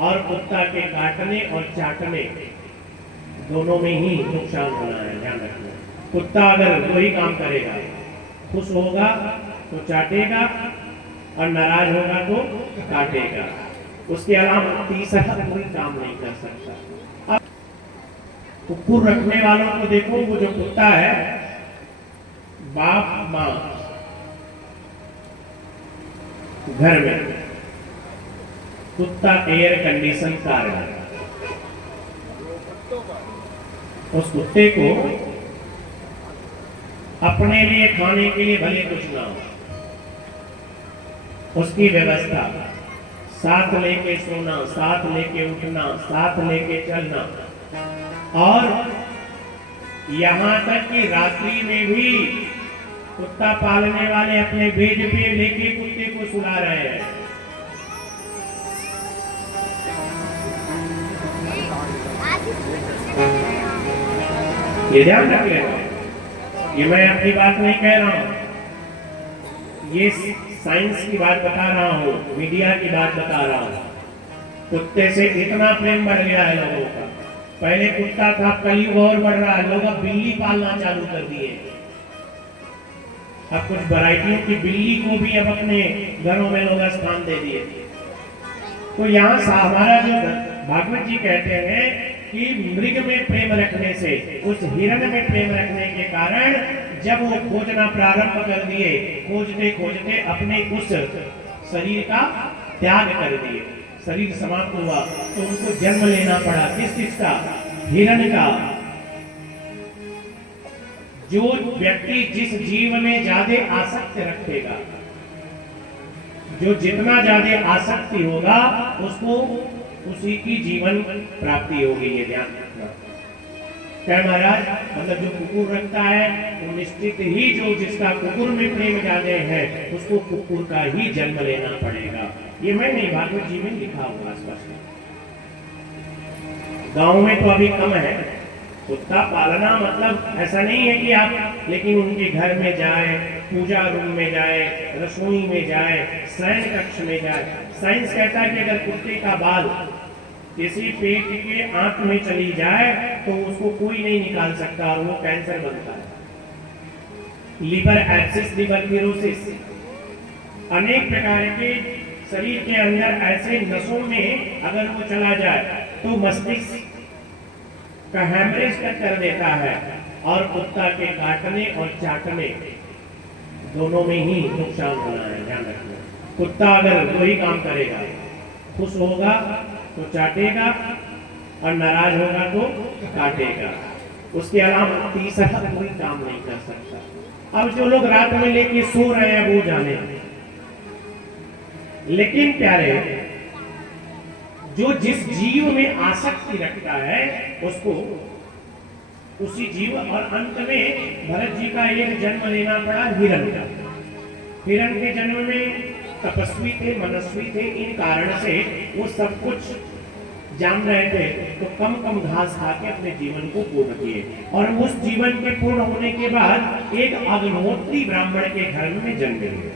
और कुत्ता के काटने और चाटने दोनों में ही नुकसान होना है, ध्यान रखना। कुत्ता अगर दो ही काम करेगा, खुश होगा तो चाटेगा और नाराज होगा तो काटेगा, उसके अलावा तीसरा कोई काम नहीं कर सकता। अब कुकुर रखने वालों को देखो, वो जो कुत्ता है, बाप माँ घर में, कुत्ता एयर कंडीशन कार है। उस कुत्ते को अपने लिए खाने के लिए भले कुछ ना हो, उसकी व्यवस्था, साथ लेके सोना, साथ लेके उठना, साथ लेके चलना, और यहां तक कि रात्रि में भी कुत्ता पालने वाले अपने बेड पे लेके कुत्ते को सुला रहे हैं। ये ध्यान रख लेना, ये मैं अपनी बात नहीं कह रहा हूं, ये साइंस की बात बता रहा हूं, मीडिया की बात बता रहा हूं। कुत्ते से इतना प्रेम बढ़ गया है लोगों का। पहले कुत्ता था, कलयुग और बढ़ रहा है, लोग अब बिल्ली पालना चालू कर दिए। अब कुछ वैरायटियों की बिल्ली को भी अब अपने घरों में लोग स्थान दे दिए। तो यहाँ हमारा जो भागवत जी कहते हैं कि मृग में प्रेम रखने से, उस हिरण में प्रेम रखने के कारण जब वो खोजना प्रारंभ कर दिए, खोजते खोजते अपने उस शरीर का त्याग कर दिए, शरीर समाप्त हुआ, तो उनको जन्म लेना पड़ा। किस चीज का? हिरण का। जो व्यक्ति जिस जीव में ज्यादा आसक्ति रखेगा, जो जितना ज्यादा आसक्ति होगा, उसको उसी की जीवन प्राप्ति होगी। ये ध्यान रखना। क्या महाराज? मतलब जो कुकुर रखता है वो निश्चित ही, जो जिसका कुकुर में प्रेम ज्यादा है, उसको कुकुर का ही जन्म लेना पड़ेगा। ये मैं नहीं, भागवत जी में लिखा हुआ स्पष्ट। गांव में तो अभी कम है कुत्ता पालना, मतलब ऐसा नहीं है कि आप, लेकिन उनके घर में जाए, पूजा रूम में जाए, रसोई में जाए, शयन कक्ष में जाए। साइंस कहता है कि अगर कुत्ते का बाल किसी पेट के आंत में चली जाए तो उसको कोई नहीं निकाल सकता और वो कैंसर बनता है। लिवर एक्सिस, लिवर क्लोरोसिस, अनेक प्रकार के शरीर के अंदर ऐसे नसों में अगर वो चला जाए तो मस्तिष्क का हैमरेज तक कर देता है। और कुत्ता के काटने और चाटने दोनों में ही नुकसान होना है, ध्यान रखना। कुत्ता अगर दो ही काम करेगा, खुश होगा तो चाटेगा और नाराज होगा तो काटेगा, उसके अलावा तीसरा कोई काम नहीं कर सकता। अब जो लोग रात में लेके सो रहे हैं वो जाने, लेकिन प्यारे, जो जिस जीव में आसक्ति रखता है उसको उसी जीव, और अंत में भरत जी का एक जन्म लेना पड़ा हिरण का। हिरण के जन्म में तपस्वी थे, मनस्वी थे, इन कारण से वो सब कुछ जान रहे थे, तो कम कम घास खा के अपने जीवन को पूर्ण किए। और उस जीवन के पूर्ण होने के बाद एक अग्निहोत्री ब्राह्मण के घर में जन्म लिए।